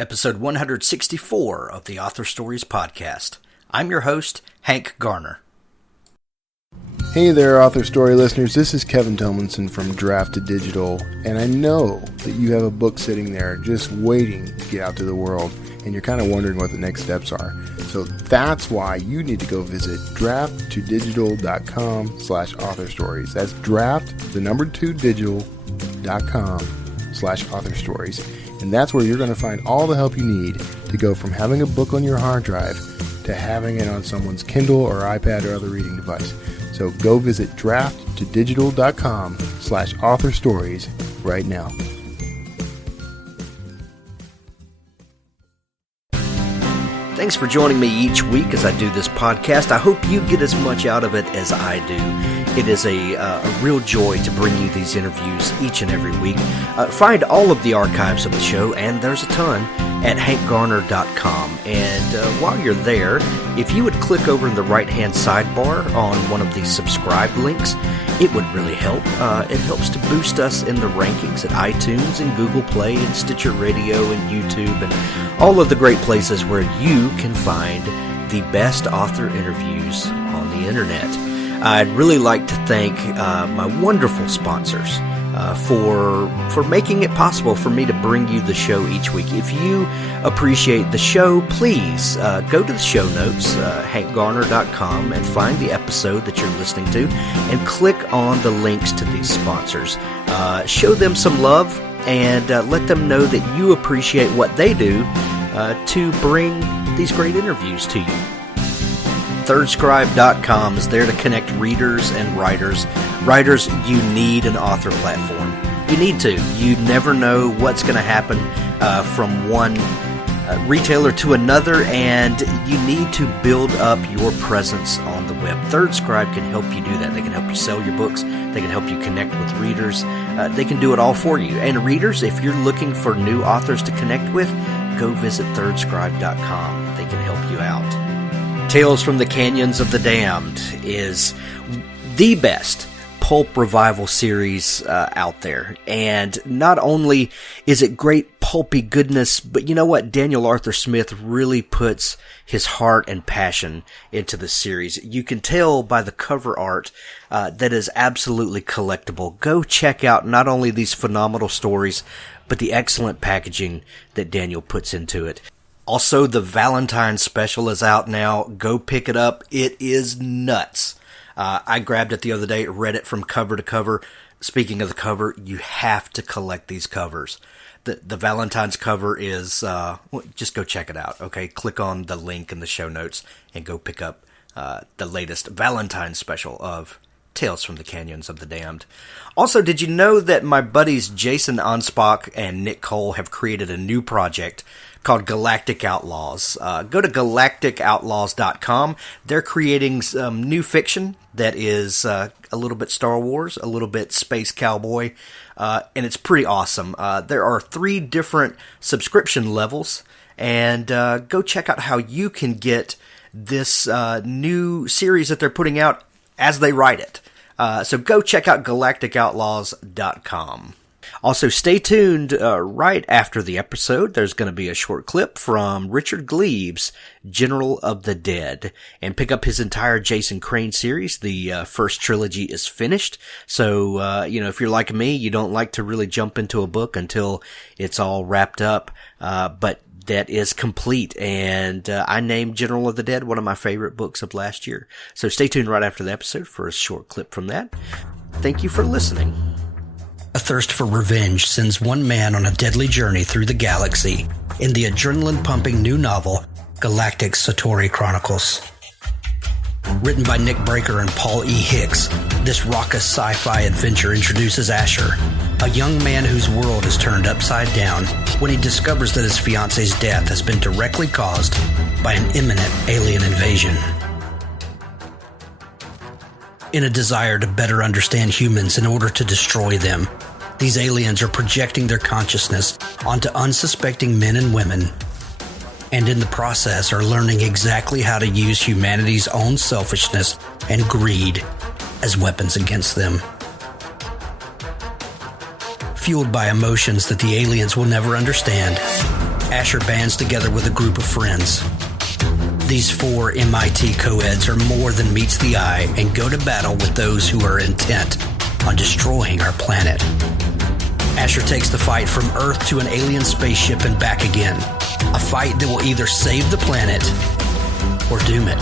episode 164 of the Author Stories podcast. I'm your host, Hank Garner. Hey there, Author Story listeners. This is Kevin Tomlinson from Draft to Digital, and I know that you have a book sitting there just waiting to get out to the world, and you're kind of wondering what the next steps are. So that's why you need to go visit drafttodigital.com/authorstories. That's draft2digital.com/authorstories. And that's where you're going to find all the help you need to go from having a book on your hard drive to having it on someone's Kindle or iPad or other reading device. So go visit drafttodigital.com/authorstories right now. Thanks for joining me each week as I do this podcast. I hope you get as much out of it as I do. It is a real joy to bring you these interviews each and every week. Find all of the archives of the show, and there's a ton, at hankgarner.com. And while you're there, if you would click over in the right-hand sidebar on one of these subscribe links, it would really help. It helps to boost us in the rankings at iTunes and Google Play and Stitcher Radio and YouTube and all of the great places where you can find the best author interviews on the internet. I'd really like to thank my wonderful sponsors for making it possible for me to bring you the show each week. If you appreciate the show, please go to the show notes, hankgarner.com, and find the episode that you're listening to, and click on the links to these sponsors. Show them some love, and let them know that you appreciate what they do to bring these great interviews to you. ThirdScribe.com is there to connect readers and writers. Writers, you need an author platform. You need to. You never know what's going to happen from one retailer to another, and you need to build up your presence on the web. ThirdScribe can help you do that. They can help you sell your books. They can help you connect with readers. They can do it all for you. And readers, if you're looking for new authors to connect with, go visit ThirdScribe.com. They can help you out. Tales from the Canyons of the Damned is the best pulp revival series out there. And not only is it great pulpy goodness, but you know what? Daniel Arthur Smith really puts his heart and passion into the series. You can tell by the cover art that is absolutely collectible. Go check out not only these phenomenal stories, but the excellent packaging that Daniel puts into it. Also, the Valentine's special is out now. Go pick it up. It is nuts. I grabbed it the other day, read it from cover to cover. Speaking of the cover, you have to collect these covers. The Valentine's cover is, just go check it out, okay? Click on the link in the show notes and go pick up the latest Valentine's special of Tales from the Canyons of the Damned. Also, did you know that my buddies Jason Anspach and Nick Cole have created a new project called Galactic Outlaws? Go to galacticoutlaws.com. They're creating some new fiction that is a little bit Star Wars, a little bit Space Cowboy, and it's pretty awesome. There are 3 different subscription levels, and go check out how you can get this new series that they're putting out as they write it. So go check out galacticoutlaws.com. Also, stay tuned right after the episode. There's going to be a short clip from Richard Gleaves, General of the Dead, and pick up his entire Jason Crane series. The first trilogy is finished. So, if you're like me, you don't like to really jump into a book until it's all wrapped up. But that is complete, and I named General of the Dead one of my favorite books of last year. So stay tuned right after the episode for a short clip from that. Thank you for listening. A thirst for revenge sends one man on a deadly journey through the galaxy in the adrenaline-pumping new novel, Galactic Satori Chronicles. Written by Nick Breaker and Paul E. Hicks, this raucous sci-fi adventure introduces Asher, a young man whose world is turned upside down when he discovers that his fiance's death has been directly caused by an imminent alien invasion. In a desire to better understand humans in order to destroy them, these aliens are projecting their consciousness onto unsuspecting men and women, and in the process are learning exactly how to use humanity's own selfishness and greed as weapons against them. Fueled by emotions that the aliens will never understand, Asher bands together with a group of friends. These 4 MIT co-eds are more than meets the eye and go to battle with those who are intent on destroying our planet. Asher takes the fight from Earth to an alien spaceship and back again. A fight that will either save the planet or doom it.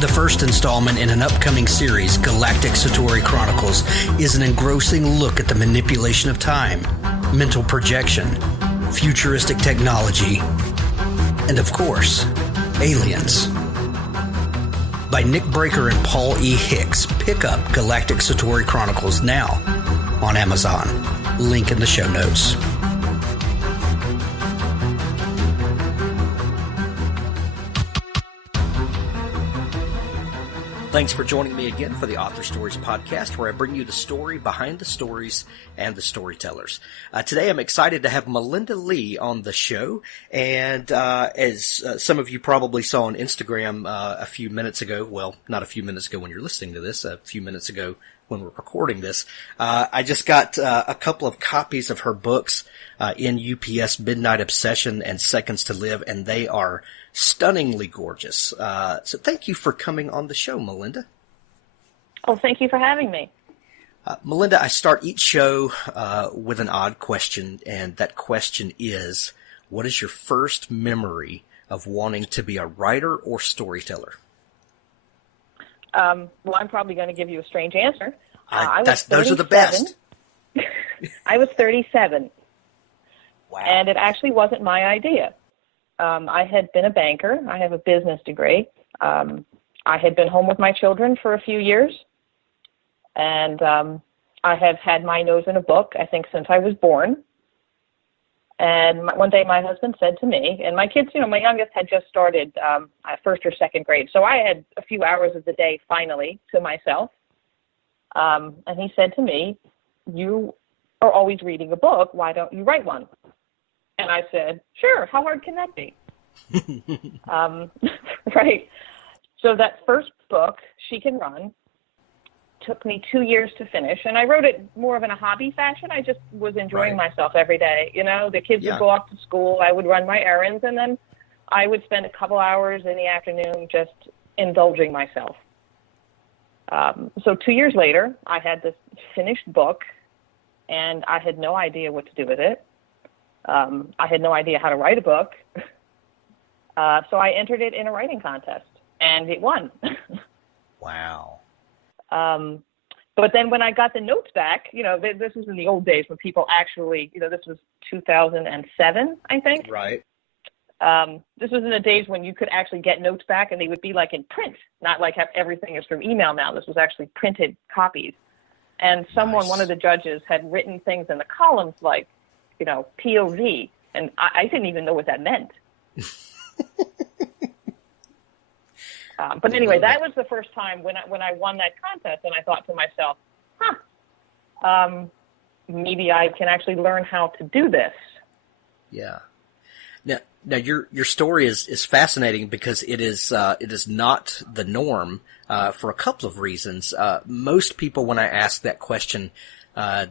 The first installment in an upcoming series, Galactic Satori Chronicles, is an engrossing look at the manipulation of time, mental projection, futuristic technology, and of course, aliens. By Nick Breaker and Paul E. Hicks. Pick up Galactic Satori Chronicles now on Amazon. Link in the show notes. Thanks for joining me again for the Author Stories podcast, where I bring you the story behind the stories and the storytellers. Today I'm excited to have Melinda Leigh on the show, and as some of you probably saw on Instagram a few minutes ago, well, not a few minutes ago when you're listening to this, a few minutes ago when we're recording this, I just got a couple of copies of her books in UPS, Midnight Obsession and Seconds to Live, and they are stunningly gorgeous. So thank you for coming on the show, Melinda. Oh, thank you for having me. Melinda, I start each show with an odd question, and that question is, what is your first memory of wanting to be a writer or storyteller? Well, I'm probably going to give you a strange answer. Those are the best. I was 37. Wow. And it actually wasn't my idea. I had been a banker. I have a business degree. I had been home with my children for a few years. And I have had my nose in a book, I think, since I was born. And one day my husband said to me, and my kids, my youngest had just started first or second grade. So I had a few hours of the day finally to myself. And he said to me, "You are always reading a book. Why don't you write one?" And I said, "Sure. How hard can that be?" Right. So that first book, She Can Run, took me 2 years to finish. And I wrote it more of in a hobby fashion. I just was enjoying myself every day. The kids would go off to school. I would run my errands. And then I would spend a couple hours in the afternoon just indulging myself. So 2 years later, I had this finished book, and I had no idea what to do with it. I had no idea how to write a book. So I entered it in a writing contest, and it won. Wow. But then when I got the notes back, this was in the old days when people actually, this was 2007, I think. Right. This was in the days when you could actually get notes back, and they would be like in print, not like everything is through email now. This was actually printed copies. And one of the judges, had written things in the columns like, POV, and I didn't even know what that meant. But anyway, that was the first time when I won that contest, and I thought to myself, maybe I can actually learn how to do this. Yeah. Now your story is fascinating because it is not the norm for a couple of reasons. Most people, when I ask that question,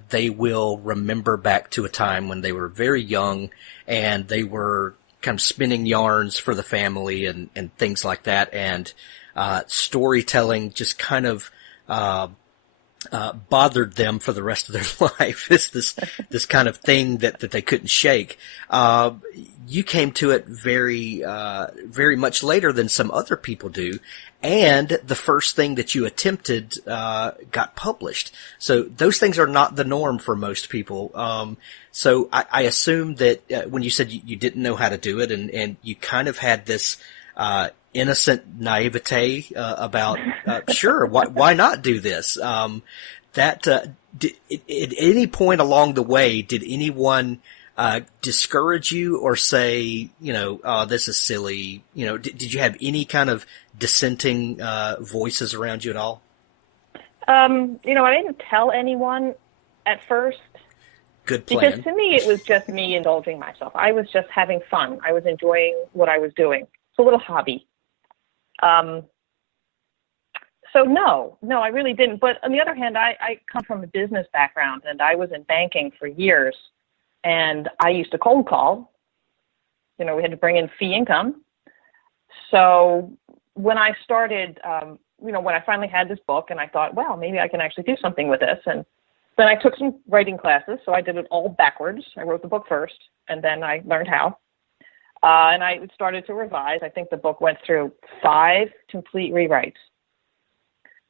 they will remember back to a time when they were very young and they were kind of spinning yarns for the family and things like that. And storytelling just kind of bothered them for the rest of their life. It's this kind of thing that they couldn't shake. You came to it very much later than some other people do. And the first thing that you attempted got published. So those things are not the norm for most people. So I assume that when you said you didn't know how to do it, and you kind of had this innocent naivete about sure, why not do this? At any point along the way, did anyone discourage you or say, oh, this is silly? Did you have any kind of dissenting voices around you at all? I didn't tell anyone at first. Good plan. Because to me, it was just me indulging myself. I was just having fun. I was enjoying what I was doing. It's a little hobby. So no, I really didn't. But on the other hand, I come from a business background, and I was in banking for years. And I used to cold call. We had to bring in fee income. So when I started, when I finally had this book and I thought, well, maybe I can actually do something with this. And then I took some writing classes. So I did it all backwards. I wrote the book first, and then I learned how. And I started to revise. I think the book went through 5 complete rewrites.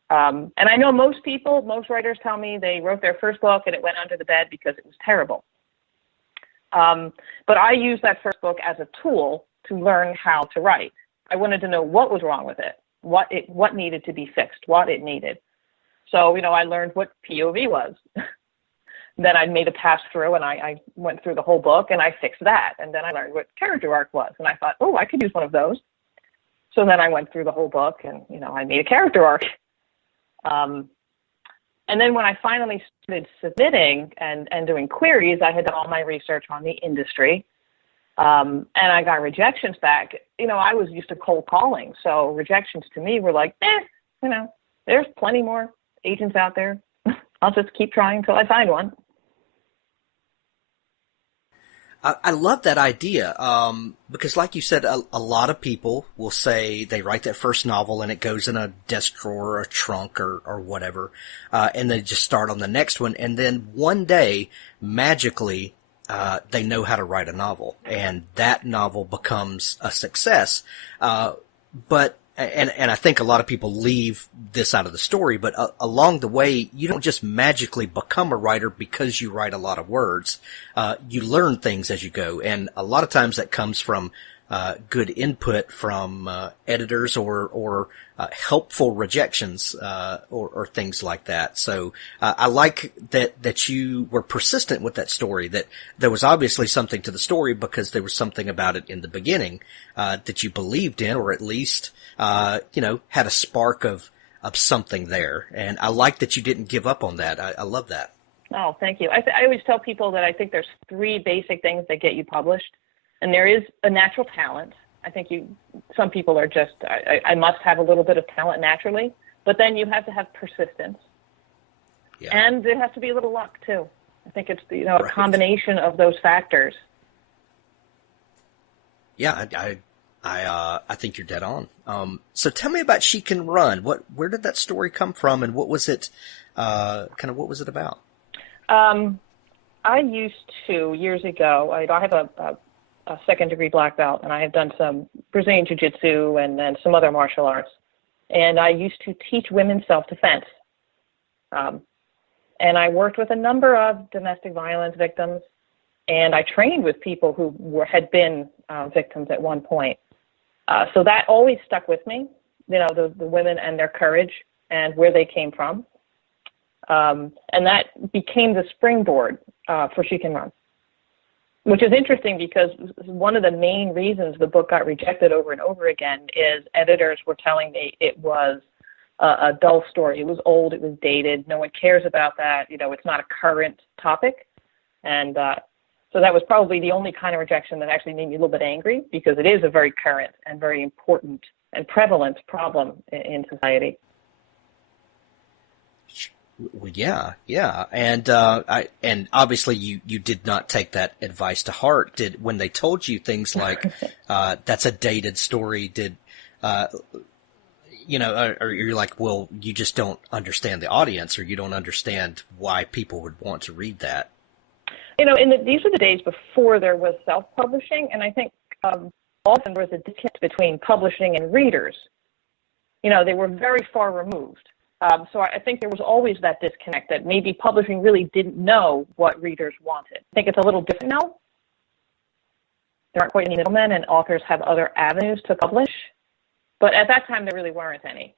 And I know most writers tell me they wrote their first book and it went under the bed because it was terrible. But I used that first book as a tool to learn how to write. I wanted to know what was wrong with it, what needed to be fixed, what it needed. So, I learned what POV was. Then I made a pass through and I went through the whole book and I fixed that. And then I learned what character arc was. And I thought, oh, I could use one of those. So then I went through the whole book and, I made a character arc. And then when I finally started submitting and doing queries, I had done all my research on the industry. And I got rejections back. I was used to cold calling. So rejections to me were like, there's plenty more agents out there. I'll just keep trying until I find one. I love that idea, because like you said, a lot of people will say they write that first novel and it goes in a desk drawer or a trunk or whatever, and they just start on the next one, and then one day, magically, they know how to write a novel, and that novel becomes a success. But I think a lot of people leave this out of the story, but along the way, you don't just magically become a writer because you write a lot of words. You learn things as you go, and a lot of times that comes from good input from editors or helpful rejections or things like that. So I like that you were persistent with that story, that there was obviously something to the story because there was something about it in the beginning that you believed in, or at least had a spark of something there. And I like that you didn't give up on that. I love that. Oh, thank you. I always tell people that I think there's 3 basic things that get you published. And there is a natural talent. I think some people are just, I must have a little bit of talent naturally, but then you have to have persistence. Yeah. And there has to be a little luck too. I think it's, a combination of those factors. Yeah, I think you're dead on. So tell me about She Can Run. Where did that story come from, and what was it, what was it about? I used to, years ago, I have a second-degree black belt, and I have done some Brazilian Jiu-Jitsu and then some other martial arts. And I used to teach women self-defense. And I worked with a number of domestic violence victims, and I trained with people who had been victims at one point. So that always stuck with me, the women and their courage and where they came from. And that became the springboard for She Can Run. Which is interesting because one of the main reasons the book got rejected over and over again is editors were telling me it was a dull story. It was old. It was dated. No one cares about that. It's not a current topic. And so that was probably the only kind of rejection that actually made me a little bit angry, because it is a very current and very important and prevalent problem in society. Well, yeah, and obviously you did not take that advice to heart. When they told you things like that's a dated story? Or you're like, well, you just don't understand the audience, or you don't understand why people would want to read that. These were the days before there was self-publishing, and I think often there was a disconnect between publishing and readers. They were very far removed. So I think there was always that disconnect that maybe publishing really didn't know what readers wanted. I think it's a little different now. There aren't quite any middlemen, and authors have other avenues to publish. But at that time, there really weren't any.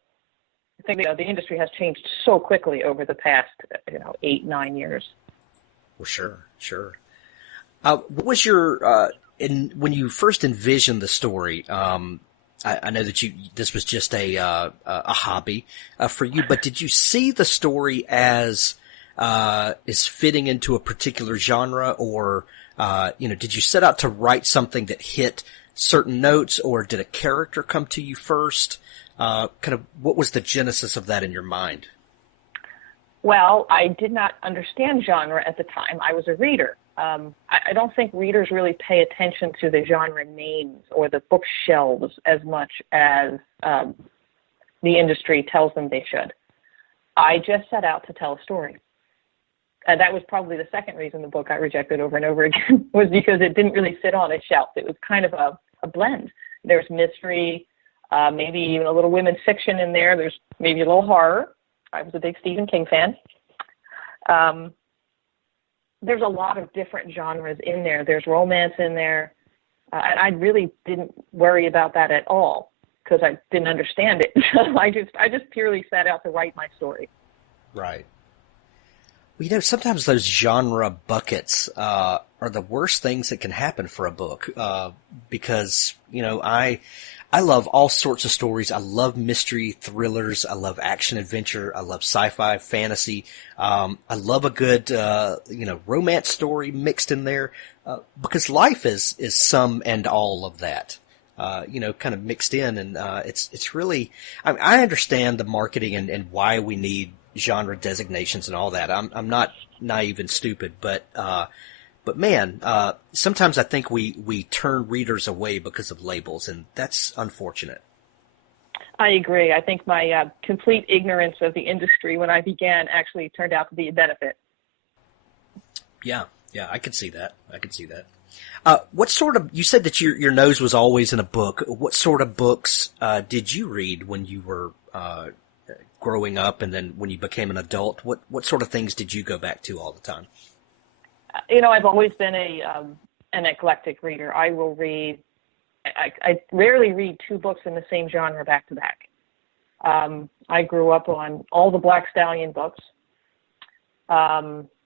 I think the industry has changed so quickly over the past 8-9 years. Well, sure. What was your when you first envisioned the story? I know that this was just a hobby for you, but did you see the story as fitting into a particular genre, or did you set out to write something that hit certain notes, or did a character come to you first? What was the genesis of that in your mind? Well, I did not understand genre at the time. I was a reader. I don't think readers really pay attention to the genre names or the bookshelves as much as the industry tells them they should. I just set out to tell a story. That was probably the second reason the book got rejected over and over again, was because it didn't really sit on a shelf. It was kind of a blend. There's mystery, maybe even a little women's fiction in there. There's maybe a little horror. I was a big Stephen King fan. There's a lot of different genres in there. There's romance in there. And I really didn't worry about that at all because I didn't understand it. So I just purely set out to write my story. Right. Well, sometimes those genre buckets are the worst things that can happen for a book because, I love all sorts of stories. I love mystery thrillers. I love action adventure. I love sci-fi, fantasy. I love a good, romance story mixed in there because life is some and all of that. Kind of mixed in, and it's really. I understand the marketing and why we need genre designations and all that. I'm not naive and stupid, but man, sometimes I think we turn readers away because of labels, and that's unfortunate. I agree. I think my complete ignorance of the industry when I began actually turned out to be a benefit. Yeah, I could see that. What sort of, you said that your nose was always in a book. What sort of books did you read when you were growing up, and then when you became an adult? What sort of things did you go back to all the time? I've always been an eclectic reader. I will read, I rarely read two books in the same genre back to back. I grew up on all the Black Stallion books,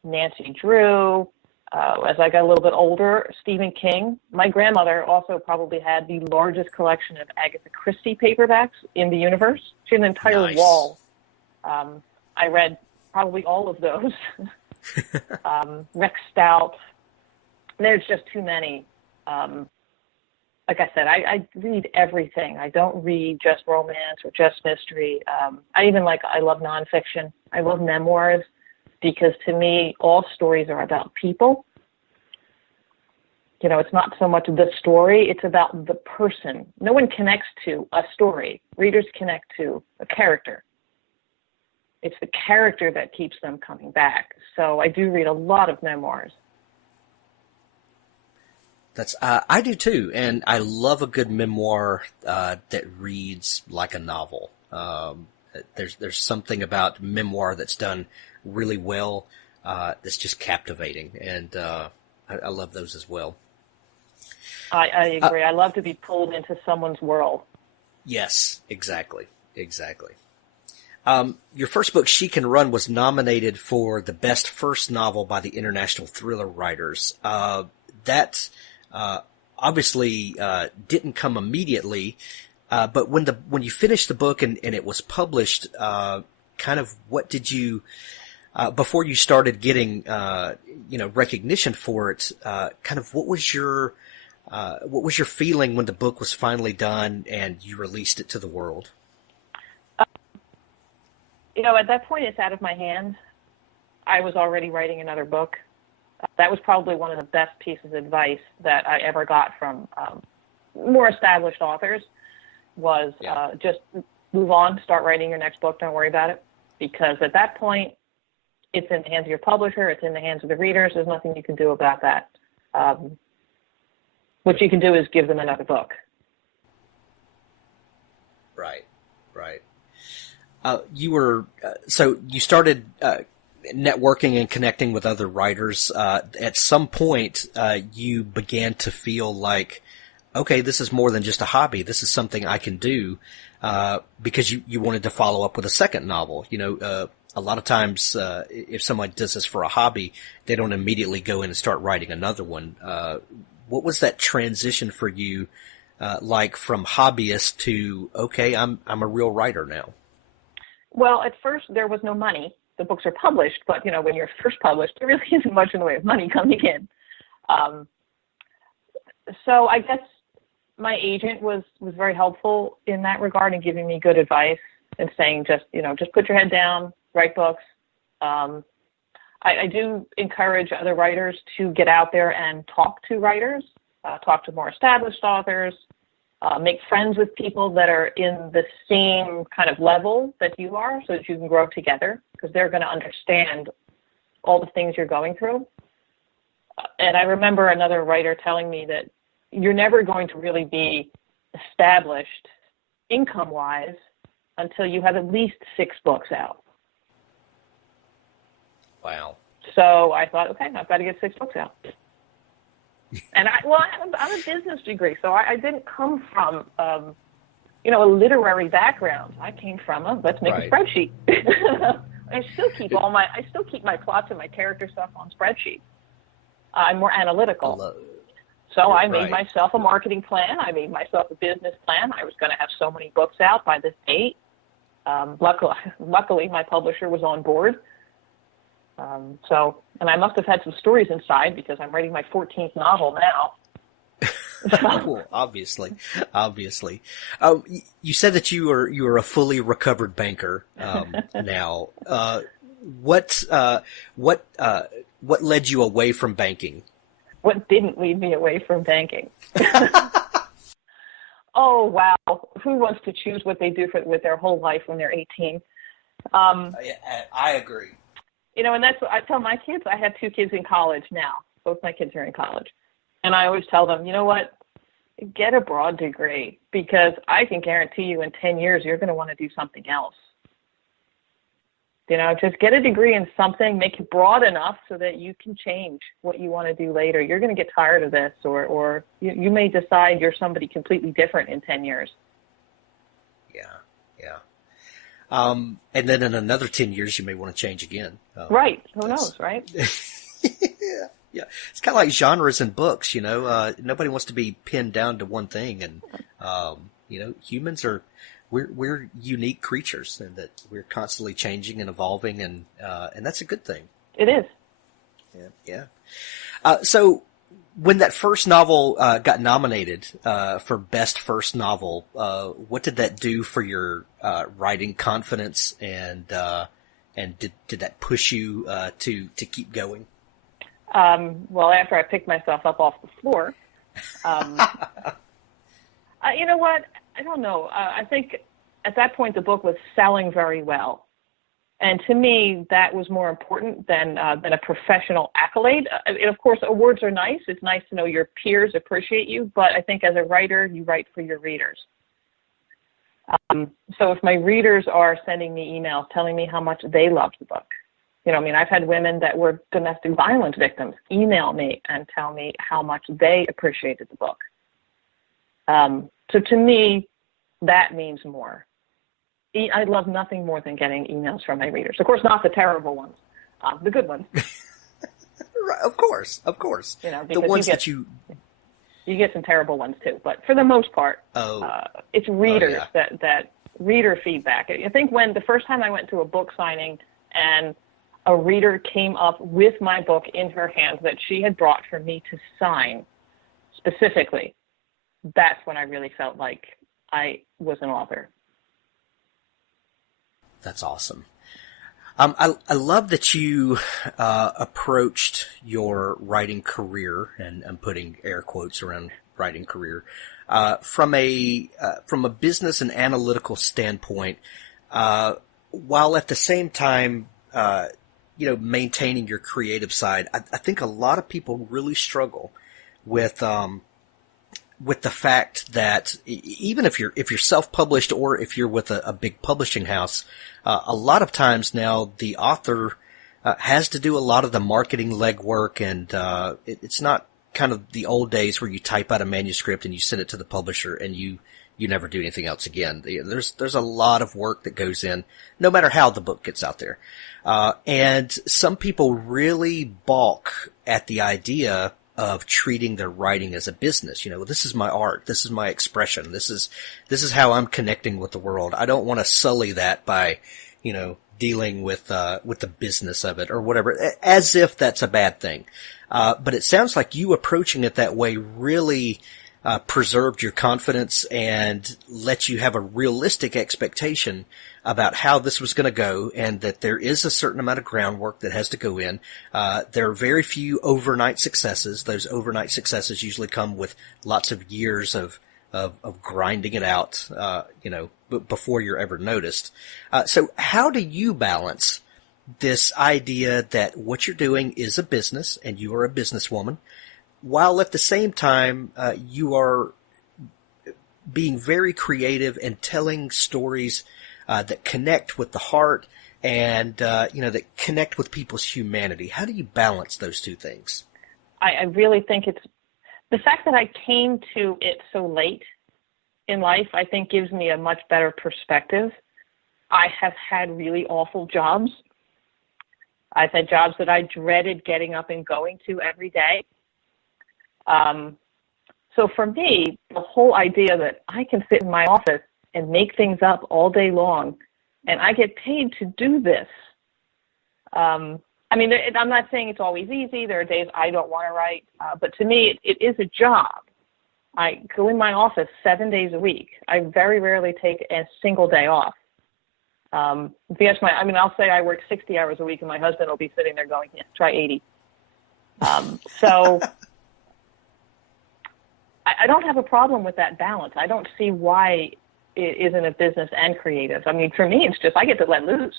Nancy Drew. As I got a little bit older, Stephen King. My grandmother also probably had the largest collection of Agatha Christie paperbacks in the universe. She had an entire Nice. wall. I read probably all of those. Rex Stout. There's just too many. Like I said, I read everything. I don't read just romance or just mystery. I love nonfiction. I love memoirs. Because to me, all stories are about people. It's not so much the story, it's about the person. No one connects to a story. Readers connect to a character. It's the character that keeps them coming back. So I do read a lot of memoirs. I do too, and I love a good memoir that reads like a novel. There's something about memoir that's done really well, that's just captivating, and I love those as well. I agree. I love to be pulled into someone's world. Yes, exactly. Your first book, She Can Run, was nominated for the best first novel by the International Thriller Writers. That obviously didn't come immediately, but when you finished the book and it was published, kind of what did you before you started getting recognition for it? Kind of what was your feeling when the book was finally done and you released it to the world? At that point, it's out of my hands. I was already writing another book. That was probably one of the best pieces of advice that I ever got from more established authors was just move on, start writing your next book, don't worry about it. Because at that point, it's in the hands of your publisher, it's in the hands of the readers, there's nothing you can do about that. What you can do is give them another book. Right. So you started networking and connecting with other writers. At some point, you began to feel like, okay, this is more than just a hobby. This is something I can do, because you wanted to follow up with a second novel. A lot of times, if someone does this for a hobby, they don't immediately go in and start writing another one. What was that transition for you, like from hobbyist to, okay, I'm a real writer now? Well, at first there was no money. The books are published, but when you're first published, there really isn't much in the way of money coming in. So I guess my agent was very helpful in that regard and giving me good advice and saying just put your head down, write books. I do encourage other writers to get out there and talk to writers, talk to more established authors, make friends with people that are in the same kind of level that you are so that you can grow together, because they're going to understand all the things you're going through. And I remember another writer telling me that you're never going to really be established income-wise until you have at least 6 books out. Wow. So I thought, okay, I've got to get 6 books out. And I'm a business degree, so I didn't come from, a literary background. I came from let's make a spreadsheet. I still keep my plots and my character stuff on spreadsheets. I'm more analytical. So I made myself a marketing plan. I made myself a business plan. I was going to have so many books out by this date. Luckily, my publisher was on board. And I must have had some stories inside because I'm writing my 14th novel now. Cool. Obviously. You said that you are a fully recovered banker now. What led you away from banking? What didn't lead me away from banking? Oh, wow. Who wants to choose what they do with their whole life when they're 18? I agree. And that's what I tell my kids. I have 2 kids in college now. Both my kids are in college. And I always tell them, you know what? Get a broad degree, because I can guarantee you in 10 years you're going to want to do something else. Just get a degree in something, make it broad enough so that you can change what you want to do later. You're going to get tired of this, or you may decide you're somebody completely different in 10 years. Yeah. And then in another 10 years, you may want to change again. Right. Who knows, right? Yeah. It's kind of like genres in books, nobody wants to be pinned down to one thing. And, humans we're unique creatures, and that we're constantly changing and evolving, and that's a good thing. It is. Yeah. So when that first novel got nominated for Best First Novel, what did that do for your writing confidence, and did that push you to keep going? Well, after I picked myself up off the floor, you know what? I don't know. I think at that point the book was selling very well. And to me, that was more important than a professional accolade. And of course, awards are nice. It's nice to know your peers appreciate you. But I think as a writer, you write for your readers. So if my readers are sending me emails telling me how much they loved the book, I've had women that were domestic violence victims email me and tell me how much they appreciated the book. So to me, that means more. I love nothing more than getting emails from my readers. Of course, not the terrible ones, the good ones. Right, of course. The ones that you get some terrible ones too, but for the most part, it's readers that reader feedback. I think when the first time I went to a book signing and a reader came up with my book in her hands that she had brought for me to sign specifically, that's when I really felt like I was an author. That's awesome. I love that you approached your writing career, and I'm putting air quotes around writing career, from a business and analytical standpoint, while at the same time, maintaining your creative side. I think a lot of people really struggle with the fact that even if you're self-published, or if you're with a big publishing house, a lot of times now the author has to do a lot of the marketing legwork, and it's not kind of the old days where you type out a manuscript and you send it to the publisher and you never do anything else again. There's a lot of work that goes in, no matter how the book gets out there. And some people really balk at the idea of treating their writing as a business. This is my art. This is my expression. This is how I'm connecting with the world. I don't want to sully that by, dealing with the business of it or whatever, as if that's a bad thing. But it sounds like you approaching it that way really, preserved your confidence and let you have a realistic expectation about how this was going to go, and that there is a certain amount of groundwork that has to go in. There are very few overnight successes. Those overnight successes usually come with lots of years of grinding it out, before you're ever noticed. So how do you balance this idea that what you're doing is a business and you are a businesswoman, while at the same time you are being very creative and telling stories that connect with the heart and that connect with people's humanity? How do you balance those two things? I really think it's the fact that I came to it so late in life, I think gives me a much better perspective. I have had really awful jobs. I've had jobs that I dreaded getting up and going to every day. So for me, the whole idea that I can sit in my office and make things up all day long, and I get paid to do this. I'm not saying it's always easy. There are days I don't want to write, but to me, it is a job. I go in my office 7 days a week. I very rarely take a single day off. If you ask I'll say I work 60 hours a week, and my husband will be sitting there going, yeah, try 80. So I don't have a problem with that balance. I don't see why it isn't a business and creative. I mean, for me, it's just I get to let loose.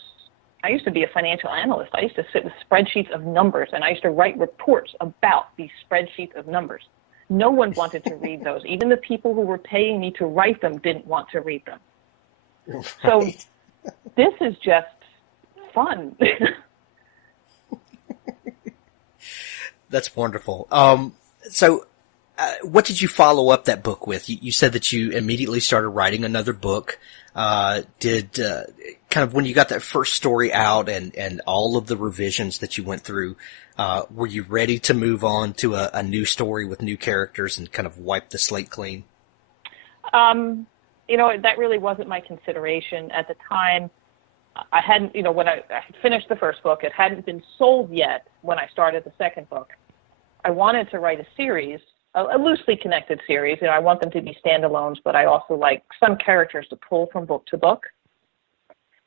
I used to be a financial analyst. I used to sit with spreadsheets of numbers, and I used to write reports about these spreadsheets of numbers. No one wanted to read those. Even the people who were paying me to write them didn't want to read them. Right. So this is just fun. That's wonderful. What did you follow up that book with? You said that you immediately started writing another book. Kind of when you got that first story out and all of the revisions that you went through, were you ready to move on to a new story with new characters and kind of wipe the slate clean? That really wasn't my consideration at the time. I hadn't, when I had finished the first book, it hadn't been sold yet when I started the second book. I wanted to write a series, a loosely connected series. I want them to be standalones, but I also like some characters to pull from book to book.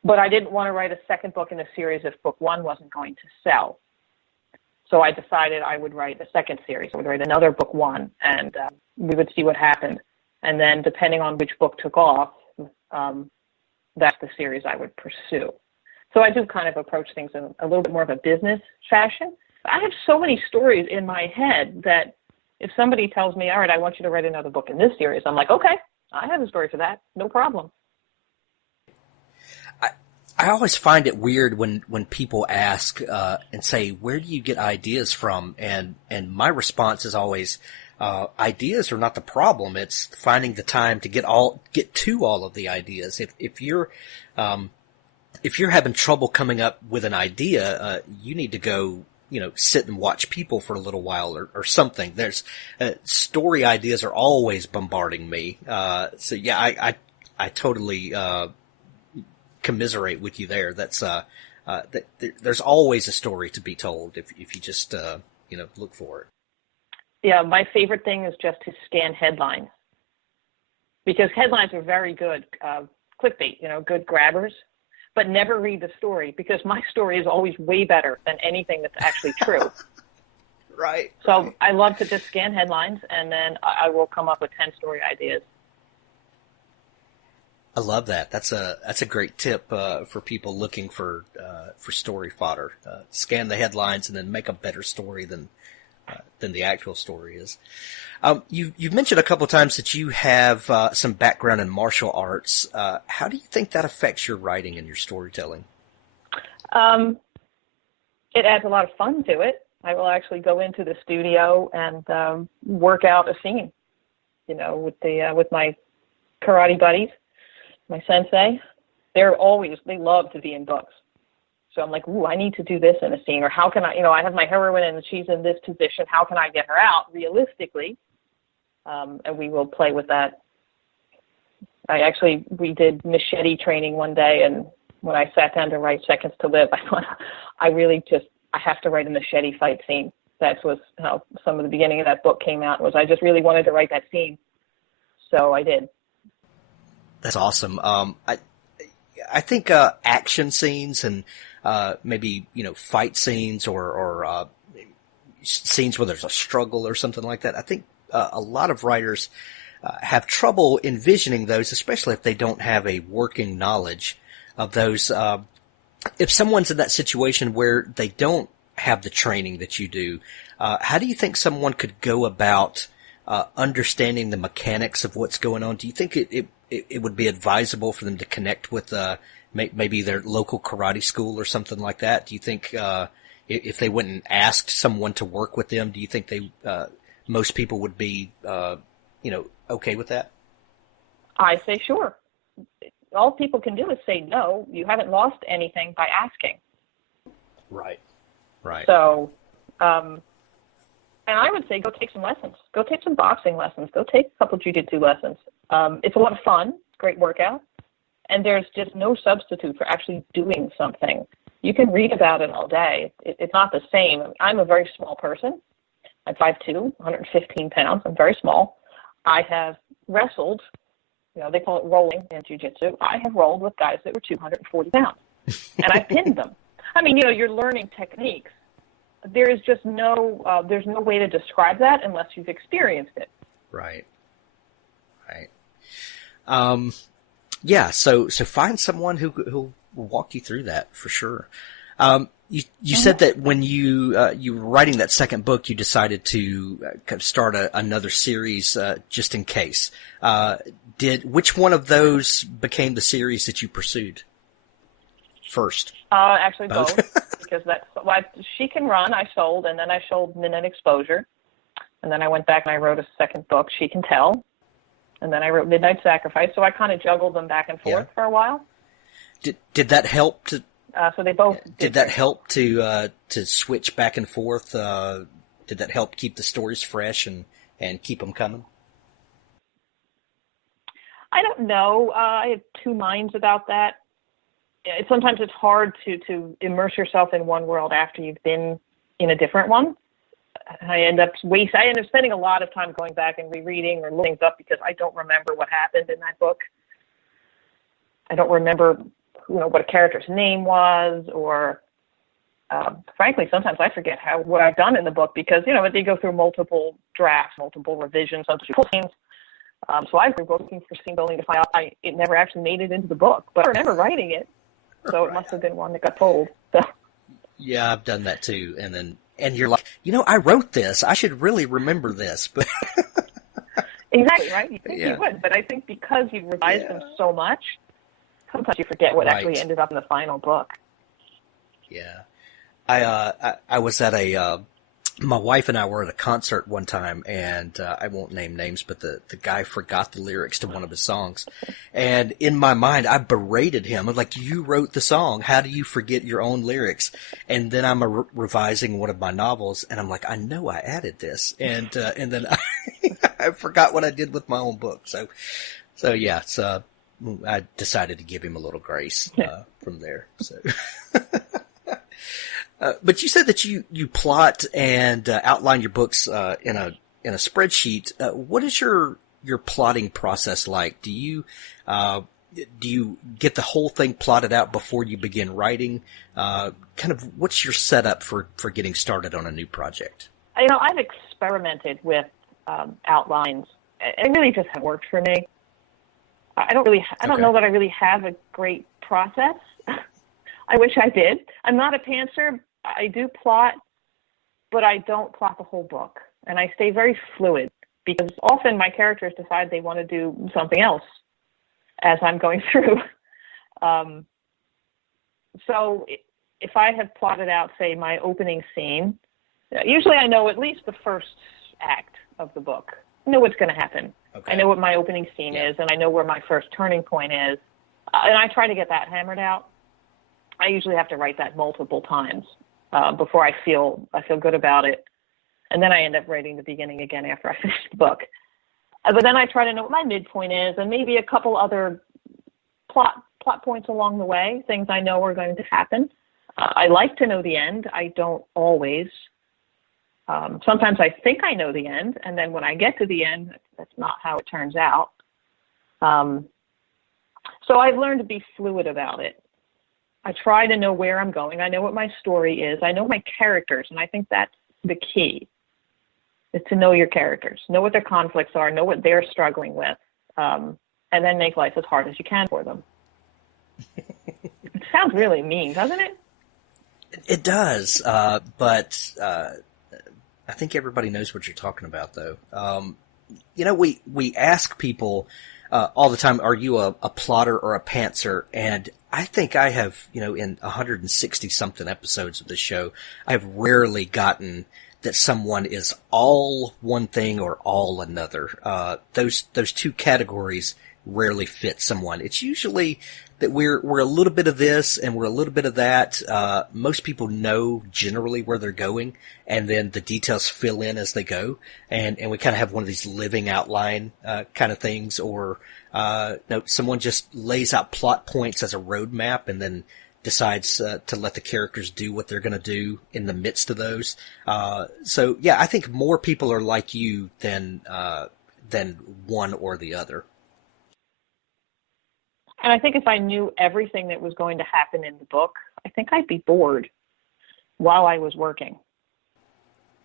But I didn't want to write a second book in a series if book one wasn't going to sell. So I decided I would write a second series. I would write another book one, and we would see what happened. And then depending on which book took off, that's the series I would pursue. So I do kind of approach things in a little bit more of a business fashion. I have so many stories in my head that if somebody tells me, all right, I want you to write another book in this series, I'm like, okay, I have a story for that. No problem. I always find it weird when people ask and say, where do you get ideas from? And my response is always, ideas are not the problem. It's finding the time to get to all of the ideas. If you're having trouble coming up with an idea, you need to go, sit and watch people for a little while or something. There's story ideas are always bombarding me. So yeah, I totally commiserate with you there. That's there's always a story to be told if you just look for it. Yeah, my favorite thing is just to scan headlines, because headlines are very good clickbait, good grabbers, but never read the story, because my story is always way better than anything that's actually true. Right. So I love to just scan headlines, and then I will come up with 10 story ideas. I love that. That's a great tip for people looking for story fodder. Scan the headlines and then make a better story than the actual story is. You've mentioned a couple of times that you have some background in martial arts. How do you think that affects your writing and your storytelling? It adds a lot of fun to it. I will actually go into the studio and work out a scene, with my karate buddies. My sensei, they love to be in books. So I'm like, ooh, I need to do this in a scene. Or how can I have my heroine and she's in this position. How can I get her out realistically? And we will play with that. We did machete training one day. And when I sat down to write Seconds to Live, I thought, I have to write a machete fight scene. That was how some of the beginning of that book came out, was I just really wanted to write that scene. So I did. That's awesome. I think action scenes and maybe fight scenes or scenes where there's a struggle or something like that. I think a lot of writers have trouble envisioning those, especially if they don't have a working knowledge of those. If someone's in that situation where they don't have the training that you do, how do you think someone could go about understanding the mechanics of what's going on? Do you think it would be advisable for them to connect with maybe their local karate school or something like that? Do you think if they went and asked someone to work with them, do you think most people would be okay with that? I say sure. All people can do is say no. You haven't lost anything by asking. Right. So, and I would say go take some lessons. Go take some boxing lessons. Go take a couple jiu-jitsu lessons. It's a lot of fun. Great workout. And there's just no substitute for actually doing something. You can read about it all day. It's not the same. I'm a very small person. I'm 5'2", 115 pounds. I'm very small. I have wrestled, they call it rolling in jiu-jitsu. I have rolled with guys that were 240 pounds, and I pinned them. I mean, you're learning techniques. There is just there's no way to describe that unless you've experienced it. Right. Yeah. So find someone who'll walk you through that for sure. You said that when you were writing that second book, you decided to start another series just in case. Which one of those became the series that you pursued first? Actually, both. Because She Can Run, I sold, and then I sold Minute Exposure. And then I went back and I wrote a second book, She Can Tell. And then I wrote Midnight Sacrifice. So I kind of juggled them back and forth for a while. Did that help to... So they both... Did that help to switch back and forth? Did that help keep the stories fresh and keep them coming? I don't know. I have two minds about that. Sometimes it's hard to immerse yourself in one world after you've been in a different one. I end up spending a lot of time going back and rereading or looking things up because I don't remember what happened in that book. I don't remember, what a character's name was, or frankly, sometimes I forget what I've done in the book because they go through multiple drafts, multiple revisions, sometimes scenes. So I was looking for scenes only to find out it never actually made it into the book, but I remember writing it, so it must have been one that got pulled. So. Yeah, I've done that too, and you're like, I wrote this. I should really remember this, but exactly right. You think you would, but I think because you revised them so much, sometimes you forget what actually ended up in the final book. Yeah, I was at my wife and I were at a concert one time, and I won't name names, but the guy forgot the lyrics to one of his songs. And in my mind, I berated him. I'm like, you wrote the song. How do you forget your own lyrics? And then I'm revising one of my novels, and I'm like, I know I added this. And then I forgot what I did with my own book. So yeah, I decided to give him a little grace from there. So. But you said that you plot and outline your books in a spreadsheet. What is your plotting process like? Do you get the whole thing plotted out before you begin writing? Kind of what's your setup for getting started on a new project? I've experimented with outlines. It really just hasn't worked for me. I don't know that I really have a great process. I wish I did. I'm not a pantser. I do plot, but I don't plot the whole book. And I stay very fluid because often my characters decide they want to do something else as I'm going through. So if I have plotted out, say, my opening scene, usually I know at least the first act of the book. I know what's going to happen. Okay. I know what my opening scene is, and I know where my first turning point is. And I try to get that hammered out. I usually have to write that multiple times before I feel good about it. And then I end up writing the beginning again after I finish the book. But then I try to know what my midpoint is and maybe a couple other plot points along the way, things I know are going to happen. I like to know the end. I don't always. Sometimes I think I know the end, and then when I get to the end, that's not how it turns out. So I've learned to be fluid about it. I try to know where I'm going. I know what my story is. I know my characters, and I think that's the key, is to know your characters, know what their conflicts are, know what they're struggling with, and then make life as hard as you can for them. It sounds really mean, doesn't it? It does, but I think everybody knows what you're talking about, though. We ask people all the time, are you a plotter or a pantser? And I think I have, in 160-something episodes of this show, I've rarely gotten that someone is all one thing or all another. Those two categories rarely fit someone. It's usually that we're a little bit of this and we're a little bit of that. Most people know generally where they're going, and then the details fill in as they go. And we kind of have one of these living outline kind of things, or someone just lays out plot points as a roadmap and then decides to let the characters do what they're going to do in the midst of those. So yeah, I think more people are like you than one or the other. And I think if I knew everything that was going to happen in the book, I think I'd be bored while I was working.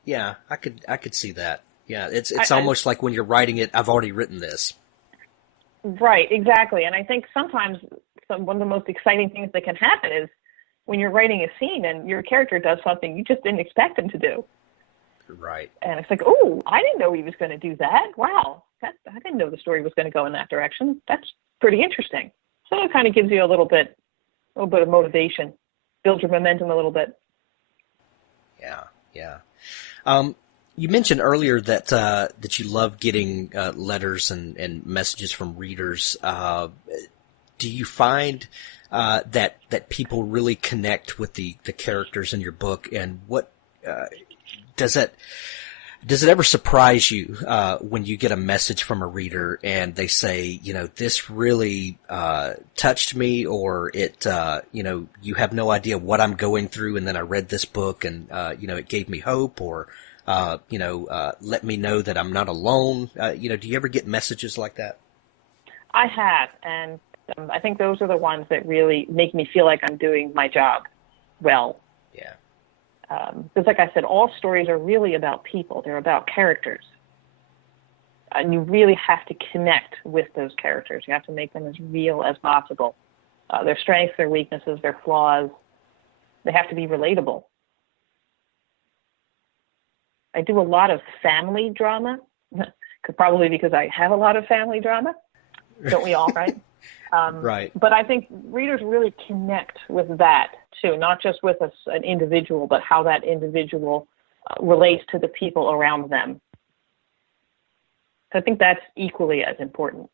Yeah, I could see that. Yeah, it's almost like when you're writing it, I've already written this. Right, exactly. And I think sometimes one of the most exciting things that can happen is when you're writing a scene and your character does something you just didn't expect him to do. Right. And it's like, oh, I didn't know he was going to do that. Wow, I didn't know the story was going to go in that direction. That's pretty interesting. So it kind of gives you a little bit of motivation, builds your momentum a little bit. Yeah. You mentioned earlier that you love getting letters and messages from readers. Do you find that people really connect with the characters in your book, and what does it ever surprise you when you get a message from a reader and they say, this really touched me, or it, you have no idea what I'm going through, and then I read this book and, it gave me hope, or, let me know that I'm not alone. Do you ever get messages like that? I have, and I think those are the ones that really make me feel like I'm doing my job well. Yeah. Because like I said, all stories are really about people. They're about characters. And you really have to connect with those characters. You have to make them as real as possible. Their strengths, their weaknesses, their flaws. They have to be relatable. I do a lot of family drama, probably because I have a lot of family drama. Don't we all, right? Right. But I think readers really connect with that too, not just with an individual, but how that individual relates to the people around them. So I think that's equally as important.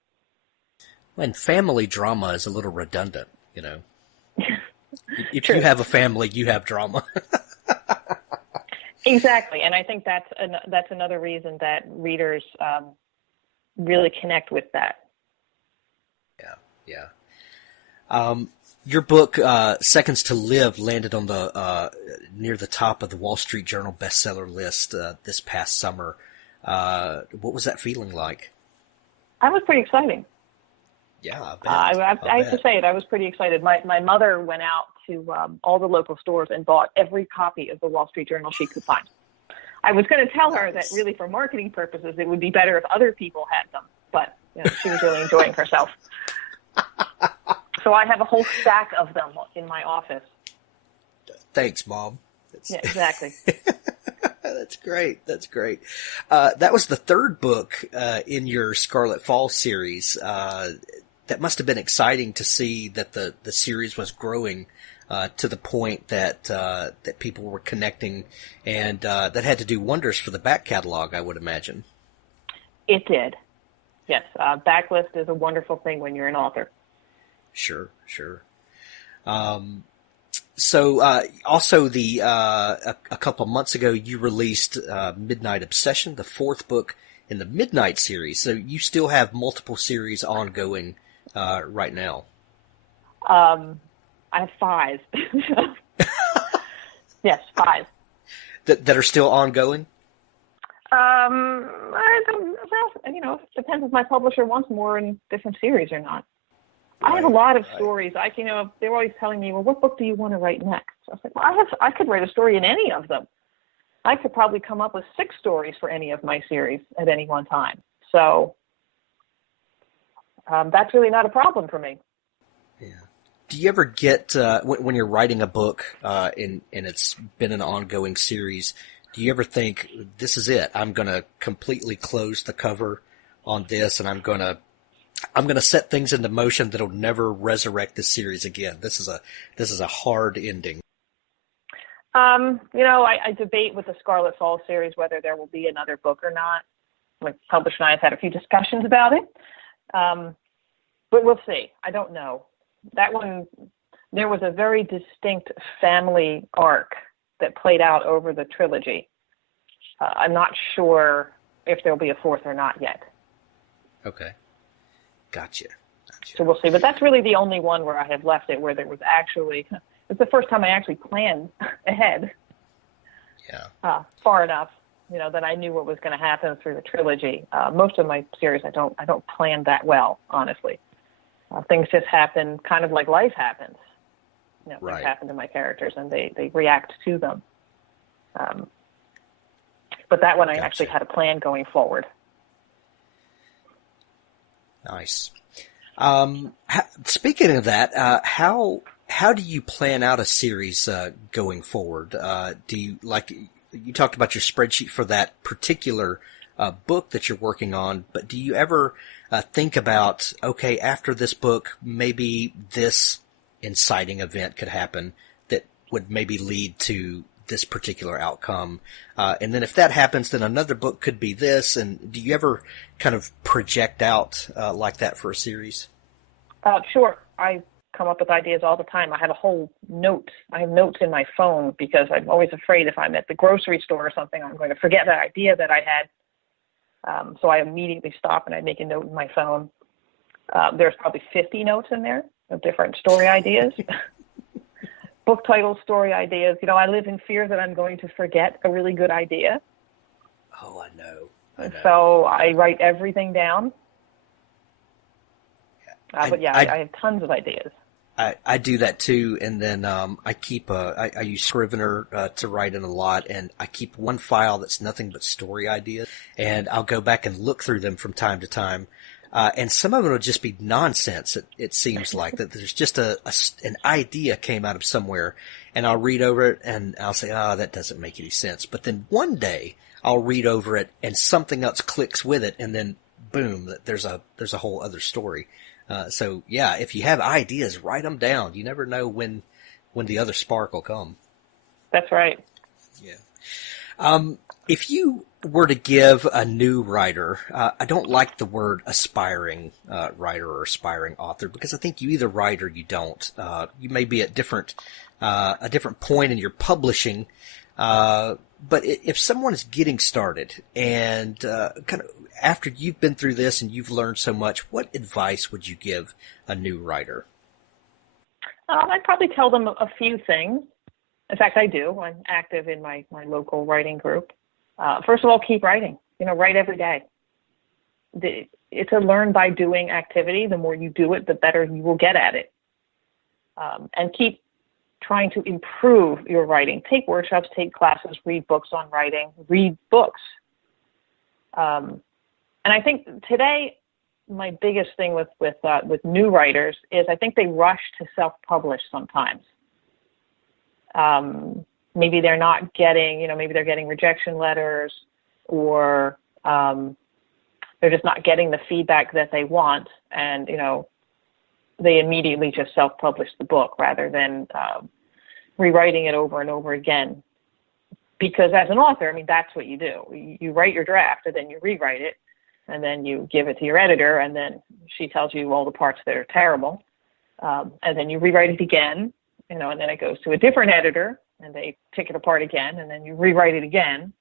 And family drama is a little redundant, If True. you have a family, you have drama. Exactly, and I think that's another reason that readers really connect with that. Yeah. Your book, Seconds to Live, landed on the near the top of the Wall Street Journal bestseller list this past summer. What was that feeling like? That was pretty exciting. Yeah, I bet. I have to say it. I was pretty excited. My mother went out to all the local stores and bought every copy of the Wall Street Journal she could find. I was going to tell her that really for marketing purposes it would be better if other people had them, but she was really enjoying herself. So I have a whole stack of them in my office. Thanks, Mom. Yeah, exactly. That's great. That was the third book in your Scarlet Fall series. That must have been exciting to see that the series was growing to the point that people were connecting, and that had to do wonders for the back catalog, I would imagine. It did. Yes, backlist is a wonderful thing when you're an author. Sure. So also a couple months ago, you released Midnight Obsession, the fourth book in the Midnight series. So you still have multiple series ongoing right now. I have 5. Yes, 5. That are still ongoing? I don't, well, it depends if my publisher wants more in different series or not. I have a lot of stories. They're always telling me, well, what book do you want to write next? I was like, well, I could write a story in any of them. I could probably come up with 6 stories for any of my series at any one time. So that's really not a problem for me. Yeah. Do you ever get, when you're writing a book and it's been an ongoing series, do you ever think, this is it, I'm going to completely close the cover on this, and I'm going to set things into motion that'll never resurrect this series again? This is a hard ending. I debate with the Scarlet Falls series whether there will be another book or not. My publisher and I have had a few discussions about it. But we'll see. I don't know. That one, there was a very distinct family arc that played out over the trilogy. I'm not sure if there'll be a 4th or not yet. Okay. Gotcha. So we'll see. But that's really the only one where I have left it where there was actually, it's the first time I actually planned ahead. Yeah. Far enough, that I knew what was going to happen through the trilogy. Most of my series, I don't plan that well, honestly. Things just happen kind of like life happens. Right. Things happen to my characters and they react to them. But that one I actually had a plan going forward. Nice. Speaking of that, how do you plan out a series going forward? Do you, like you talked about your spreadsheet for that particular book that you're working on, but do you ever think about, okay, after this book, maybe this inciting event could happen that would maybe lead to this particular outcome? And then if that happens, then another book could be this. And do you ever kind of project out like that for a series? Sure. I come up with ideas all the time. I have a whole note. I have notes in my phone because I'm always afraid if I'm at the grocery store or something, I'm going to forget that idea that I had. So I immediately stop and I make a note in my phone. There's probably 50 notes in there of different story ideas. Book titles, story ideas. I live in fear that I'm going to forget a really good idea. Oh, I know. So I write everything down. I have tons of ideas. I do that too, and then I keep I use Scrivener to write in a lot, and I keep one file that's nothing but story ideas, and I'll go back and look through them from time to time. And some of them will just be nonsense. It seems like that there's just an idea came out of somewhere, and I'll read over it and I'll say, that doesn't make any sense. But then one day I'll read over it and something else clicks with it, and then boom, there's a whole other story. So yeah, if you have ideas, write them down. You never know when the other spark will come. That's right. Yeah. If you were to give a new writer, I don't like the word aspiring writer or aspiring author, because I think you either write or you don't. You may be at a different point in your publishing, but if someone is getting started and kind of after you've been through this and you've learned so much, what advice would you give a new writer? I'd probably tell them a few things. In fact, I do. I'm active in my local writing group. First of all, keep writing. Write every day. It's a learn by doing activity. The more you do it, the better you will get at it. And keep trying to improve your writing. Take workshops, take classes, read books on writing, read books. And I think today, my biggest thing with new writers is I think they rush to self-publish sometimes. Maybe they're not getting, maybe they're getting rejection letters, or they're just not getting the feedback that they want, and they immediately just self-publish the book rather than rewriting it over and over again. Because as an author, that's what you do. You write your draft, and then you rewrite it, and then you give it to your editor, and then she tells you all the parts that are terrible, and then you rewrite it again, and then it goes to a different editor, and they pick it apart again, and then you rewrite it again.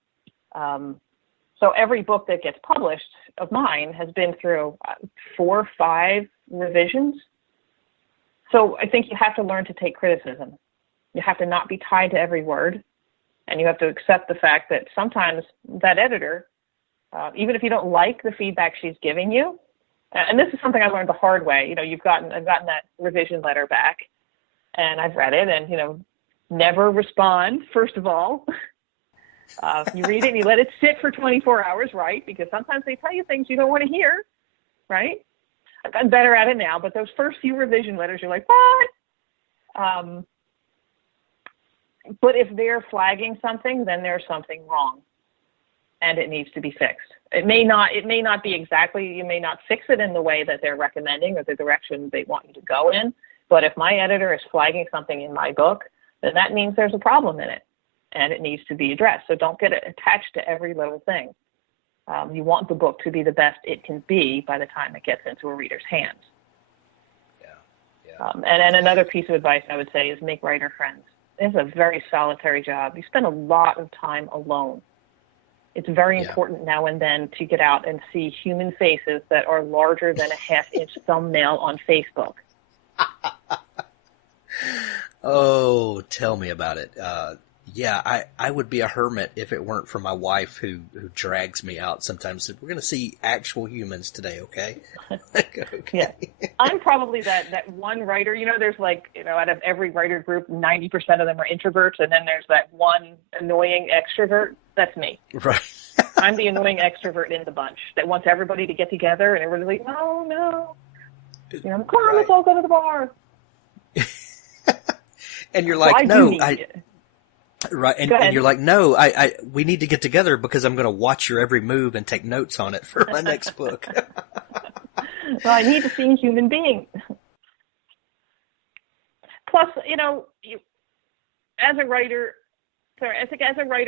So every book that gets published of mine has been through 4 or 5 revisions. So I think you have to learn to take criticism. You have to not be tied to every word, and you have to accept the fact that sometimes that editor even if you don't like the feedback she's giving you. And this is something I learned the hard way. I've gotten that revision letter back, and I've read it, and never respond. First of all, you read it and you let it sit for 24 hours, right? Because sometimes they tell you things you don't want to hear, right? I've gotten better at it now, but those first few revision letters, you're like, what? But if they're flagging something, then there's something wrong, and it needs to be fixed. It may not be exactly, you may not fix it in the way that they're recommending or the direction they want you to go in, but if my editor is flagging something in my book, then that means there's a problem in it, and it needs to be addressed. So don't get attached to every little thing. You want the book to be the best it can be by the time it gets into a reader's hands. Yeah. And another piece of advice I would say is make writer friends. It's a very solitary job. You spend a lot of time alone. It's very important now and then to get out and see human faces that are larger than a half-inch thumbnail on Facebook. Oh, tell me about it. I would be a hermit if it weren't for my wife who drags me out sometimes. We're going to see actual humans today, okay? Okay. Yeah. I'm probably that one writer, there's out of every writer group, 90% of them are introverts, and then there's that one annoying extrovert. That's me. Right. I'm the annoying extrovert in the bunch that wants everybody to get together, and everybody's like, no. Come on, let's all go to the bar. And you're like, no, right, and you're like, no, we need to get together because I'm going to watch your every move and take notes on it for my next book. Well, I need to see a human being. Plus, as a writer,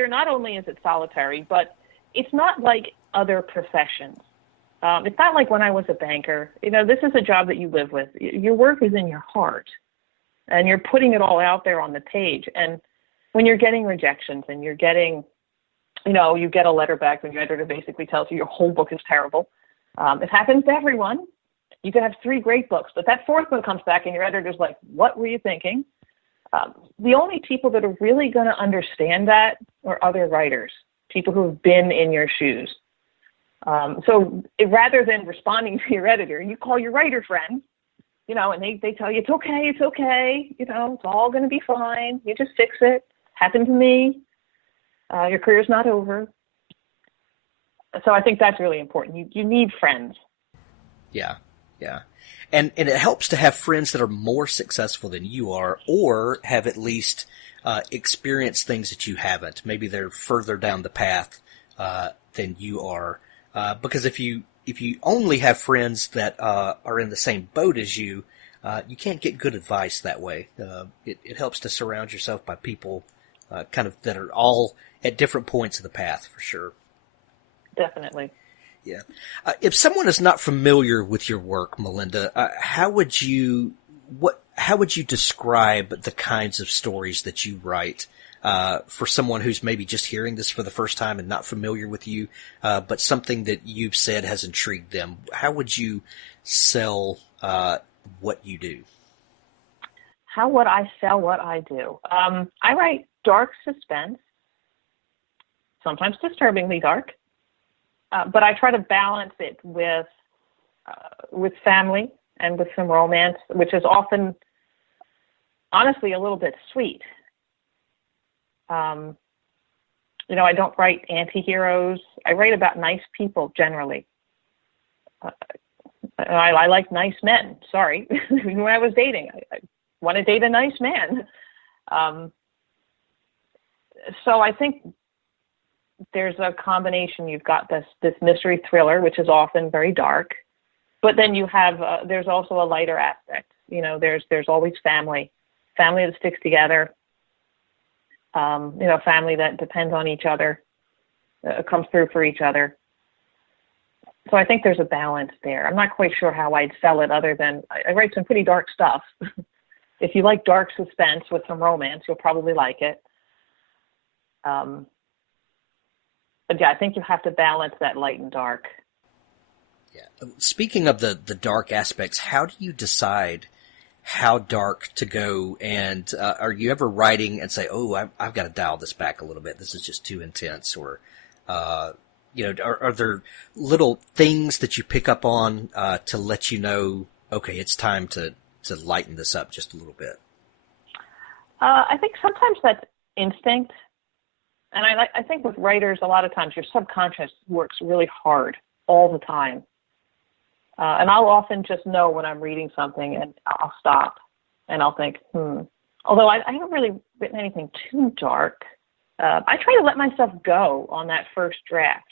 not only is it solitary, but it's not like other professions. It's not like when I was a banker. This is a job that you live with. Your work is in your heart, and you're putting it all out there on the page. And when you're getting rejections and you're getting, you get a letter back when your editor basically tells you your whole book is terrible. It happens to everyone. You could have 3 great books, but that 4th one comes back and your editor's like, what were you thinking? The only people that are really going to understand that are other writers, people who have been in your shoes. So rather than responding to your editor, you call your writer friend, and they tell you, it's okay. It's all going to be fine. You just fix it. Happened to me. Your career's not over. So I think that's really important. You need friends. Yeah. And it helps to have friends that are more successful than you are, or have at least experienced things that you haven't. Maybe they're further down the path than you are. Because if you only have friends that are in the same boat as you, you can't get good advice that way. It helps to surround yourself by people kind of that are all at different points of the path, for sure. Definitely. Yeah. If someone is not familiar with your work, Melinda, how would you describe the kinds of stories that you write for someone who's maybe just hearing this for the first time and not familiar with you, but something that you've said has intrigued them? How would you sell what you do? How would I sell what I do? I write dark suspense, sometimes disturbingly dark. But I try to balance it with family and with some romance, which is often, honestly, a little bit sweet. I don't write anti-heroes. I write about nice people generally. I like nice men. Sorry. When I was dating, I want to date a nice man. So I think there's a combination. You've got this mystery thriller, which is often very dark, but then you have there's also a lighter aspect. There's always family that sticks together. Family that depends on each other, comes through for each other. So I think there's a balance there. I'm not quite sure how I'd sell it other than I write some pretty dark stuff. If you like dark suspense with some romance, you'll probably like it. But yeah, I think you have to balance that light and dark. Yeah. Speaking of the dark aspects, how do you decide how dark to go? And are you ever writing and say, "Oh, I've got to dial this back a little bit. This is just too intense," or are there little things that you pick up on to let you know, okay, it's time to lighten this up just a little bit? I think sometimes that's instinct. And I think with writers, a lot of times your subconscious works really hard all the time. And I'll often just know when I'm reading something, and I'll stop and I'll think, Although I haven't really written anything too dark. I try to let myself go on that first draft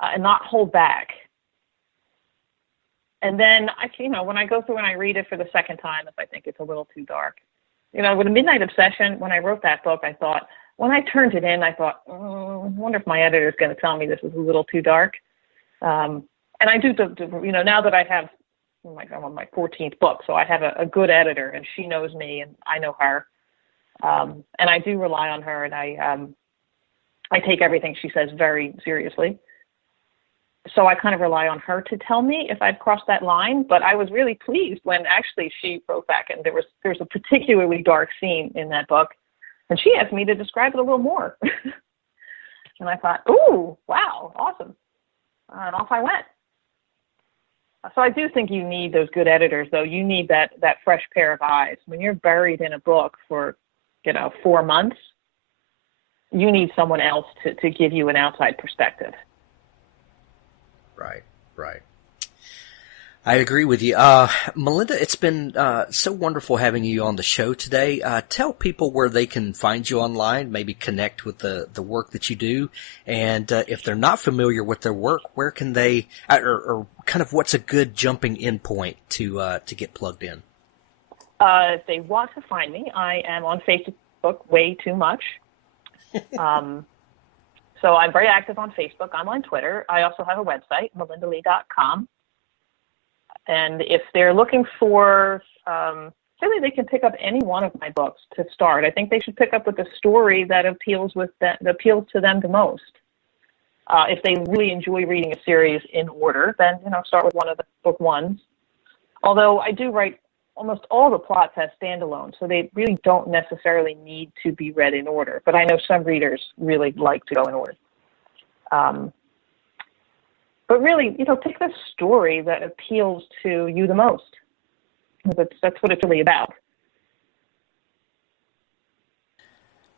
and not hold back. And then, when I go through and I read it for the second time, if I think it's a little too dark. With A Midnight Obsession, when I wrote that book, I thought, when I turned it in, I thought, I wonder if my editor is going to tell me this is a little too dark. And I do, now that I have, I'm on my 14th book, so I have a good editor, and she knows me, and I know her. And I do rely on her, and I take everything she says very seriously. So I kind of rely on her to tell me if I've crossed that line. But I was really pleased when actually she wrote back, and there's a particularly dark scene in that book, and she asked me to describe it a little more. And I thought, ooh, wow, awesome. And off I went. So I do think you need those good editors, though. You need that fresh pair of eyes. When you're buried in a book for, 4 months, you need someone else to give you an outside perspective. Right. I agree with you. Melinda, it's been so wonderful having you on the show today. Tell people where they can find you online, maybe connect with the work that you do. And if they're not familiar with their work, where can they, or kind of what's a good jumping in point to get plugged in? If they want to find me, I am on Facebook way too much. So I'm very active on Facebook. I'm on Twitter. I also have a website, melindalee.com. And if they're looking for, really they can pick up any one of my books to start. I think they should pick up with the story that appeals to them the most. If they really enjoy reading a series in order, then, start with one of the book ones. Although I do write almost all the plots as standalone, so they really don't necessarily need to be read in order. But I know some readers really like to go in order. But really, pick the story that appeals to you the most. That's what it's really about.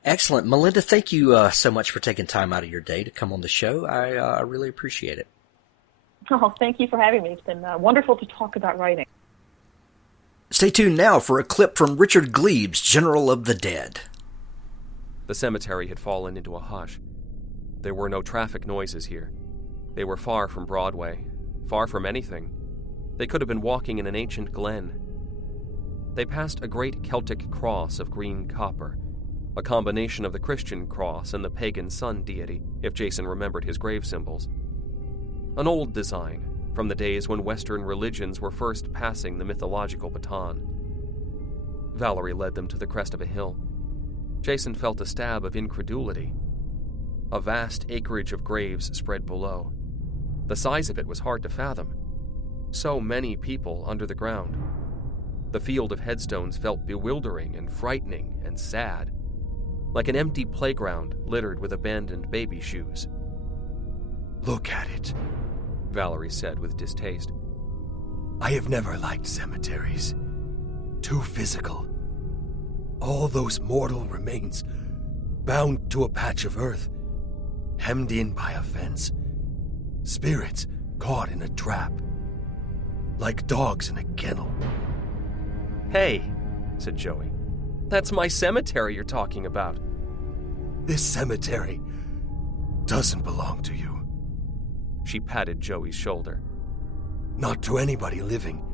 Excellent. Melinda, thank you so much for taking time out of your day to come on the show. I really appreciate it. Oh, thank you for having me. It's been wonderful to talk about writing. Stay tuned now for a clip from Richard Glebe's General of the Dead. The cemetery had fallen into a hush. There were no traffic noises here. They were far from Broadway, far from anything. They could have been walking in an ancient glen. They passed a great Celtic cross of green copper, a combination of the Christian cross and the pagan sun deity, if Jason remembered his grave symbols. An old design, from the days when Western religions were first passing the mythological baton. Valerie led them to the crest of a hill. Jason felt a stab of incredulity. A vast acreage of graves spread below. The size of it was hard to fathom. So many people under the ground. The field of headstones felt bewildering and frightening and sad, like an empty playground littered with abandoned baby shoes. "Look at it," Valerie said with distaste. "I have never liked cemeteries. Too physical. All those mortal remains bound to a patch of earth, hemmed in by a fence. Spirits caught in a trap. Like dogs in a kennel." "Hey," said Joey. "That's my cemetery you're talking about." "This cemetery doesn't belong to you." She patted Joey's shoulder. "Not to anybody living.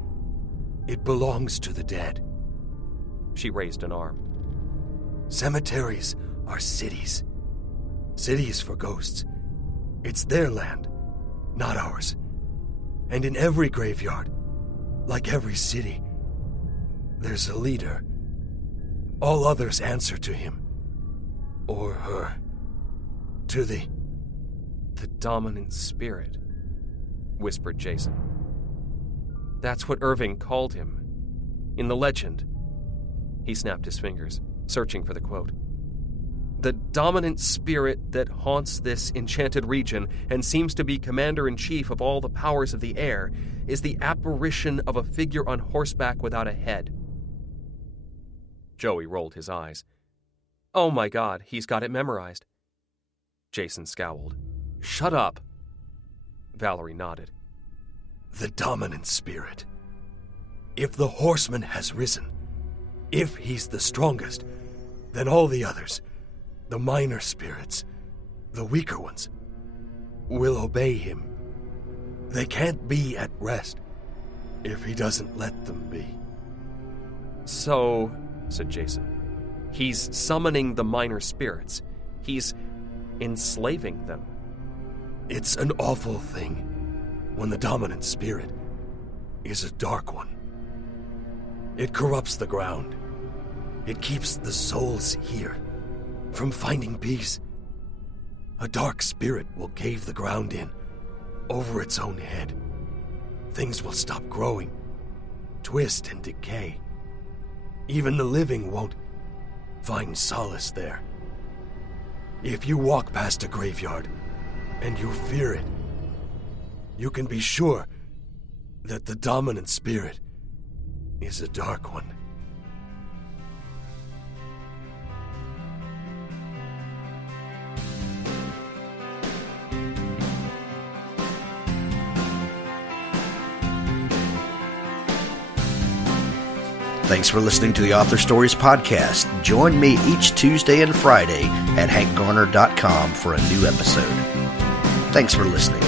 It belongs to the dead." She raised an arm. "Cemeteries are cities. Cities for ghosts. It's their land, not ours. And in every graveyard, like every city, there's a leader. All others answer to him. Or her. To the dominant spirit," whispered Jason. "That's what Irving called him. In the legend." He snapped his fingers, searching for the quote. The dominant spirit that haunts this enchanted region and seems to be commander-in-chief of all the powers of the air is the apparition of a figure on horseback without a head. Joey rolled his eyes. Oh my God, he's got it memorized. Jason scowled. Shut up. Valerie nodded. The dominant spirit. If the horseman has risen, if he's the strongest, then all the others, the minor spirits, the weaker ones, will obey him. They can't be at rest if he doesn't let them be. So, said Jason, he's summoning the minor spirits. He's enslaving them. It's an awful thing when the dominant spirit is a dark one. It corrupts the ground. It keeps the souls here from finding peace. A dark spirit will cave the ground in over its own head. Things will stop growing, twist and decay. Even the living won't find solace there. If you walk past a graveyard and you fear it, you can be sure that the dominant spirit is a dark one. Thanks for listening to the Author Stories podcast. Join me each Tuesday and Friday at hankgarner.com for a new episode. Thanks for listening.